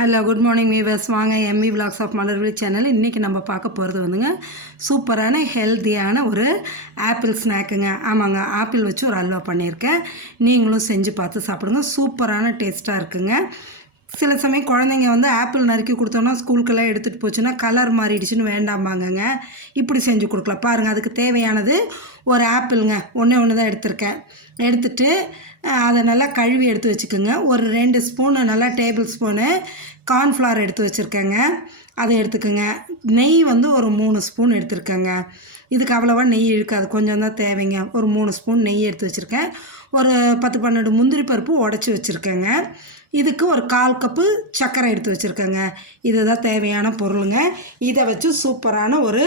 Hello good morning viewers. வாங்க MV vlogs of Malarvizhi channel. இன்றைக்கி நம்ம பார்க்க போகிறது வந்துங்க சூப்பரான ஹெல்த்தியான ஒரு ஆப்பிள் ஸ்நாக்குங்க. ஆமாங்க, ஆப்பிள் வச்சு ஒரு அல்வா பண்ணியிருக்கேன். நீங்களும் செஞ்சு பார்த்து சாப்பிடுங்க. சூப்பரான டேஸ்ட்டாக இருக்குங்க. சில சமயம் குழந்தைங்க வந்து ஆப்பிள் நறுக்கி கொடுத்தோன்னா ஸ்கூலுக்கெல்லாம் எடுத்துகிட்டு போச்சுன்னா கலர் மாறிடுச்சுன்னு வேண்டாமாங்கங்க. இப்படி செஞ்சு கொடுக்கலாம் பாருங்கள். அதுக்கு தேவையானது ஒரு ஆப்பிளுங்க, ஒன்று தான் எடுத்திருக்கேன். எடுத்துட்டு அதை நல்லா கழுவி எடுத்து வச்சுக்கோங்க. ஒரு 2 ஸ்பூனு நல்லா டேபிள் ஸ்பூனு கார்ன்ஃப்ளவர் எடுத்து வச்சுருக்கேங்க, அதை எடுத்துக்கோங்க. நெய் வந்து ஒரு 3 ஸ்பூன் எடுத்துருக்கேங்க. இதுக்கு அவ்வளோவா நெய் இழுக்காது, கொஞ்சம் தான் தேவைங்க. ஒரு 3 ஸ்பூன் நெய் எடுத்து வச்சுருக்கேன். ஒரு 10-12 முந்திரி பருப்பு உடச்சி வச்சுருக்கேங்க. இதுக்கு ஒரு 1/4 கப்பு சர்க்கரை எடுத்து வச்சுருக்கேங்க. இதுதான் தேவையான பொருளுங்க. இதை வச்சு சூப்பரான ஒரு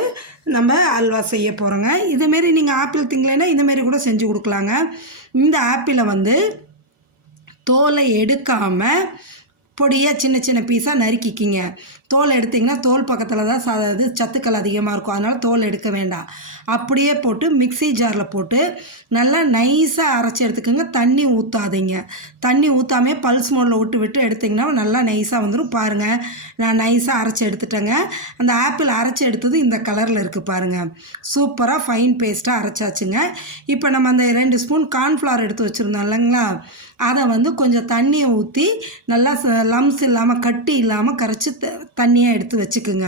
நம்ம அல்வா செய்ய போகிறோங்க. இதுமாரி நீங்கள் ஆப்பிள் திங்கலைன்னா இதுமாரி கூட செஞ்சு கொடுக்கலாங்க. இந்த ஆப்பிளை வந்து தோலை எடுக்காமல் பொடியாக சின்ன சின்ன பீஸாக நறுக்கிக்கிங்க. தோல் எடுத்திங்கன்னா தோல் பக்கத்தில் தான் இது சத்துக்கள் அதிகமாக இருக்கும், அதனால் தோல் எடுக்க வேண்டாம். அப்படியே போட்டு மிக்ஸி ஜாரில் போட்டு நல்லா நைஸாக அரைச்சி எடுத்துக்கோங்க. தண்ணி ஊற்றாதீங்க. தண்ணி ஊற்றாமே பல்ஸ் மோடில் விட்டு எடுத்திங்கன்னா நல்லா நைஸாக வந்துடும். பாருங்கள், நான் நைஸாக அரைச்சி எடுத்துட்டேங்க. அந்த ஆப்பிள் அரைச்சி எடுத்தது இந்த கலரில் இருக்குது பாருங்கள். சூப்பராக ஃபைன் பேஸ்ட்டாக அரைச்சாச்சுங்க. இப்போ நம்ம அந்த 2 ஸ்பூன் கார்ன்ஃப்ளவர் எடுத்து வச்சுருந்தோம் இல்லைங்களா, அதை வந்து கொஞ்சம் தண்ணியை ஊற்றி நல்லா லம்ஸ் இல்லாமல் கட்டி இல்லாமல் கரைச்சி தண்ணியாக எடுத்து வச்சுக்குங்க.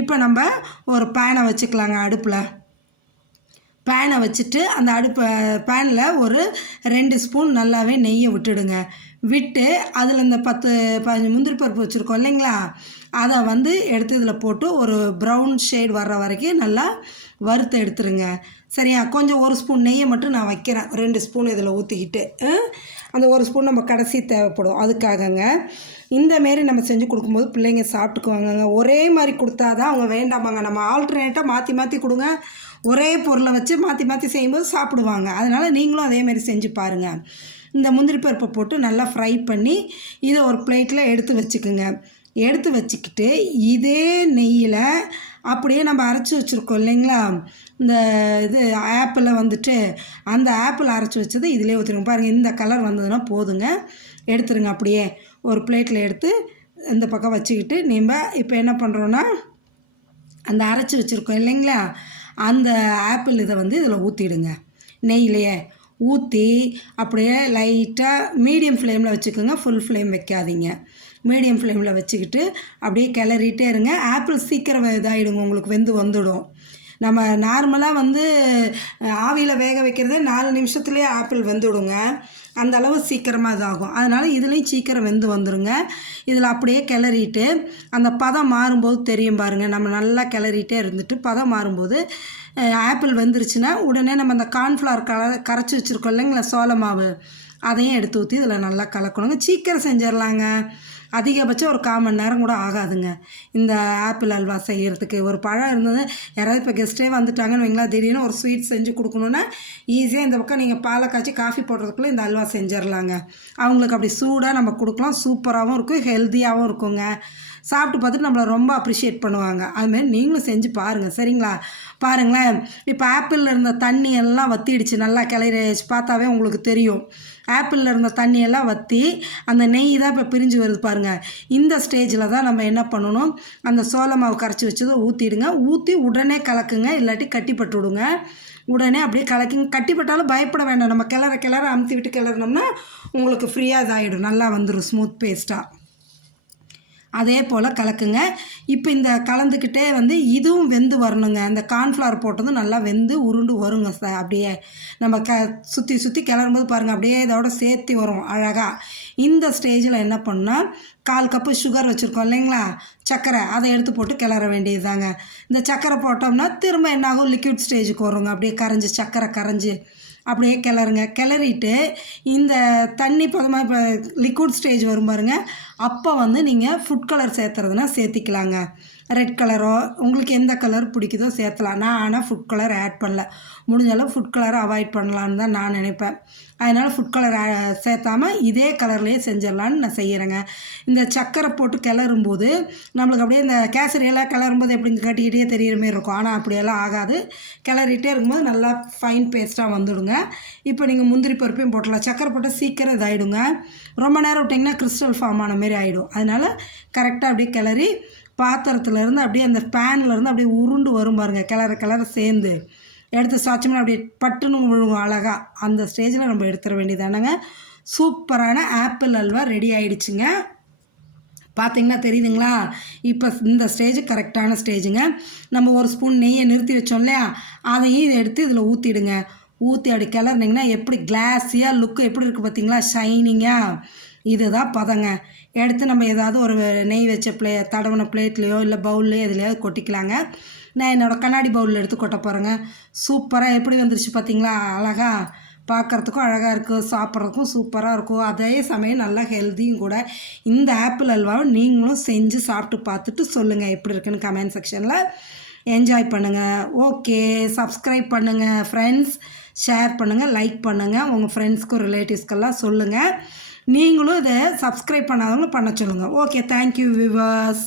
இப்போ நம்ம ஒரு பேனை வச்சுக்கலாங்க. அடுப்பில் பேனை வச்சுட்டு அந்த பேனில் ஒரு 2 ஸ்பூன் நல்லாவே நெய்யை விட்டுடுங்க. விட்டு அதில் இந்த 10-15 முந்திரி பருப்பு வச்சுருக்கோம் இல்லைங்களா, அதை வந்து எடுத்து இதில் போட்டு ஒரு ப்ரௌன் ஷேட் வர்ற வரைக்கும் நல்லா வறுத்து எடுத்துருங்க. சரியா? கொஞ்சம் 1 ஸ்பூன் நெய்யை மட்டும் நான் வைக்கிறேன். 2 ஸ்பூன் இதில் ஊற்றிக்கிட்டு அந்த 1 ஸ்பூன் நம்ம கடைசி தேவைப்படும், அதுக்காகங்க. இந்தமாரி நம்ம செஞ்சு கொடுக்கும்போது பிள்ளைங்க சாப்பிட்டுக்குவாங்கங்க. ஒரே மாதிரி கொடுத்தா தான் அவங்க வேண்டாமாங்க. நம்ம ஆல்டர்னேட்டாக மாற்றி கொடுங்க. ஒரே பொருளை வச்சு மாற்றி செய்யும்போது சாப்பிடுவாங்க. அதனால் நீங்களும் அதேமாரி செஞ்சு பாருங்கள். இந்த முந்திரி பருப்பை போட்டு நல்லா ஃப்ரை பண்ணி இதை ஒரு பிளேட்டில் எடுத்து வச்சுக்குங்க. எடுத்து வச்சுக்கிட்டு இதே நெய்யில் அப்படியே நம்ம அரைச்சி வச்சுருக்கோம் இல்லைங்களா, இந்த இது ஆப்பிளை வந்துட்டு அந்த ஆப்பிள் அரைச்சி வச்சது இதிலே ஊற்றிடுங்க. பாருங்கள், இந்த கலர் வந்ததுன்னா போதுங்க. எடுத்துருங்க. அப்படியே ஒரு பிளேட்டில் எடுத்து இந்த பக்கம் வச்சுக்கிட்டு நம்ம இப்போ என்ன பண்ணுறோன்னா அந்த அரைச்சி வச்சுருக்கோம் இல்லைங்களா, அந்த ஆப்பிள் இதை வந்து இதில் ஊற்றிடுங்க. நெய்யிலையே ஊற்றி அப்படியே லைட்டாக மீடியம் ஃப்ளேமில் வச்சுக்கோங்க. ஃபுல் ஃப்ளேம் வைக்காதீங்க. மீடியம் ஃப்ளேமில் வச்சுக்கிட்டு அப்படியே கிளறிட்டே இருங்க. ஆப்பிள் சீக்கிரம் இதாகிடுங்க, உங்களுக்கு வெந்து வந்துடும். நம்ம நார்மலாக வந்து ஆவியில் வேக வைக்கிறதே 4 நிமிஷத்துலேயே ஆப்பிள் வெந்துவிடுங்க. அந்த அளவு சீக்கிரமாக இதாகும். அதனால் இதுலேயும் சீக்கிரம் வெந்து வந்துடுங்க. இதில் அப்படியே கிளறிட்டு அந்த பதம் மாறும்போது தெரியும் பாருங்கள். நம்ம நல்லா கிளறிட்டே இருந்துட்டு பதம் மாறும்போது ஆப்பிள் வெந்துருச்சுன்னா உடனே நம்ம அந்த கார்ன்ஃப்ளவர் கரைச்சி வச்சுருக்கோம் இல்லைங்களா, சோள மாவு, அதையும் எடுத்து ஊற்றி இதில் நல்லா கலக்கணுங்க. சீக்கிரம் செஞ்சிடலாங்க. அதிகபட்சம் ஒரு 1/4 மணி நேரம் கூட ஆகாதுங்க இந்த ஆப்பிள் அல்வா செய்கிறதுக்கு. ஒரு பழம் இருந்தது, யாராவது இப்போ கெஸ்ட்டே வந்துட்டாங்கன்னு வைங்களா, திடீர்னு ஒரு ஸ்வீட் செஞ்சு கொடுக்கணுன்னா ஈஸியாக இந்த பக்கம் நீங்கள் பாலை காய்ச்சி காஃபி போடுறதுக்குள்ளே இந்த அல்வா செஞ்சிடலாங்க. அவங்களுக்கு அப்படி சூடாக நம்ம கொடுக்கலாம். சூப்பராகவும் இருக்கும், ஹெல்த்தியாகவும் இருக்குங்க. சாப்பிட்டு பார்த்துட்டு நம்மளை ரொம்ப அப்ரிஷியேட் பண்ணுவாங்க. அதுமாரி நீங்களும் செஞ்சு பாருங்கள். சரிங்களா? பாருங்களேன், இப்போ ஆப்பிளில் இருந்த தண்ணி எல்லாம் வற்றிடுச்சு. நல்லா கிளறி பார்த்தாவே உங்களுக்கு தெரியும். ஆப்பிளில் இருந்த தண்ணியெல்லாம் வற்றி அந்த நெய் தான் இப்போ பிரிஞ்சு வருது பாருங்கள். இந்த ஸ்டேஜில் தான் நம்ம என்ன பண்ணணும், அந்த சோள மாவு கரைச்சி வச்சதை ஊற்றிடுங்க. ஊற்றி உடனே கலக்குங்க, இல்லாட்டி கட்டிப்பட்டு விடுங்க. உடனே அப்படியே கலக்கிங்க. கட்டிப்பட்டாலும் பயப்பட வேண்டாம். நம்ம கிளற அமுத்தி விட்டு கிளறினோம்னா உங்களுக்கு ஃப்ரீயாக இதாகிடும், நல்லா வந்துடும் ஸ்மூத் பேஸ்ட்டாக. அதே போல் கலக்குங்க. இப்போ இந்த கலந்துக்கிட்டே வந்து இதுவும் வெந்து வரணுங்க. அந்த கார்ன்ஃப்ளவர் போட்டதும் நல்லா வெந்து உருண்டு வருங்க. அப்படியே நம்ம சுற்றி கிளறும்போது பாருங்கள், அப்படியே இதோட சேர்த்து வரும் அழகாக. இந்த ஸ்டேஜில் என்ன பண்ணால் 1/4 கப்பு சுகர் வச்சுருக்கோம் இல்லைங்களா, சர்க்கரை, அதை எடுத்து போட்டு கிளற வேண்டியது தாங்க. இந்த சர்க்கரை போட்டோம்னா திரும்ப என்னாகும், லிக்விட் ஸ்டேஜுக்கு வருங்க. அப்படியே சர்க்கரை கரைஞ்சி அப்படியே கிளறுங்க. கிளறிட்டு இந்த தண்ணி பதமாக இப்போ லிக்விட் ஸ்டேஜ் வரும் பாருங்கள், அப்போ வந்து நீங்கள் ஃபுட் கலர் சேர்த்துறதுனா சேர்த்திக்கலாங்க. ரெட் கலரோ உங்களுக்கு எந்த கலர் பிடிக்குதோ சேர்த்தலாம். நான் ஆனால் ஃபுட் கலர் ஆட் பண்ணல. முடிஞ்ச அளவு ஃபுட் கலரை அவாய்ட் பண்ணலான்னு தான் நான் நினைப்பேன். அதனால் ஃபுட் கலர் சேர்த்தாம இதே கலர்லேயே செஞ்சிடலான்னு நான் செய்கிறேங்க. இந்த சர்க்கரை போட்டு கிளறும்போது நம்மளுக்கு அப்படியே இந்த கேசரியெல்லாம் கிளறும்போது எப்படி கட்டிக்கிட்டே தெரியிற மாரி இருக்கும். ஆனால் அப்படியெல்லாம் ஆகாது. கிளறிட்டே இருக்கும்போது நல்லா ஃபைன் பேஸ்ட்டாக வந்துடுங்க. இப்போ நீங்கள் முந்திரி பருப்பையும் போட்டலாம். சர்க்கரை போட்டால் சீக்கிரம் இதாகிடுங்க. ரொம்ப நேரம் விட்டிங்கன்னா கிறிஸ்டல் ஃபார்ம் ஆன மாரி ஆகிடும். அதனால் கரெக்டாக அப்படியே கிளறி பாத்திரத்துலேருந்து அப்படியே அந்த பேன்லேருந்து அப்படியே உருண்டு வரும் பாருங்கள். கிளற சேர்ந்து எடுத்து சாச்சோம்னா அப்படியே பட்டுன்னு விழுகும் அழகாக. அந்த ஸ்டேஜில் நம்ம எடுத்துட வேண்டியதானங்க. சூப்பரான ஆப்பிள் அல்வா ரெடி ஆகிடுச்சுங்க. பார்த்திங்கன்னா தெரியுதுங்களா? இப்போ இந்த ஸ்டேஜ் கரெக்டான ஸ்டேஜுங்க. நம்ம ஒரு ஸ்பூன் நெய்யை நிறுத்தி வச்சோம் இல்லையா, அதையும் எடுத்து இதில் ஊற்றிடுங்க. ஊற்றி அப்படி கிளறினீங்கன்னா எப்படி கிளாஸியாக லுக்கு எப்படி இருக்குது பார்த்திங்களா, ஷைனிங்காக. இதுதான் பதங்க. எடுத்து நம்ம ஏதாவது ஒரு நெய் வச்ச தடவின பிளேட்லேயோ இல்லை பவுல்லையோ எதுலையாவது கொட்டிக்கலாங்க. நான் என்னோடய கண்ணாடி பவுலில் எடுத்து கொட்ட போகிறேங்க. சூப்பராக எப்படி வந்துருச்சு பார்த்திங்களா, அழகாக. பார்க்குறதுக்கும் அழகாக இருக்குது, சாப்பிட்றதுக்கும் சூப்பராக இருக்கும். அதே சமயம் நல்லா ஹெல்த்தியும் கூட. இந்த ஆப்பிள் அல்வாவை நீங்களும் செஞ்சு சாப்பிட்டு பார்த்துட்டு சொல்லுங்கள் எப்படி இருக்குன்னு கமெண்ட் செக்ஷனில். என்ஜாய் பண்ணுங்கள். ஓகே, சப்ஸ்கிரைப் பண்ணுங்கள் ஃப்ரெண்ட்ஸ், ஷேர் பண்ணுங்கள், லைக் பண்ணுங்கள், உங்கள் ஃப்ரெண்ட்ஸ்க்கும் ரிலேட்டிவ்ஸ்க்கெல்லாம் சொல்லுங்கள். நீங்களும் இதை சப்ஸ்கிரைப் பண்ணாதவங்களும் பண்ண சொல்லுங்கள். Okay, thank you viewers.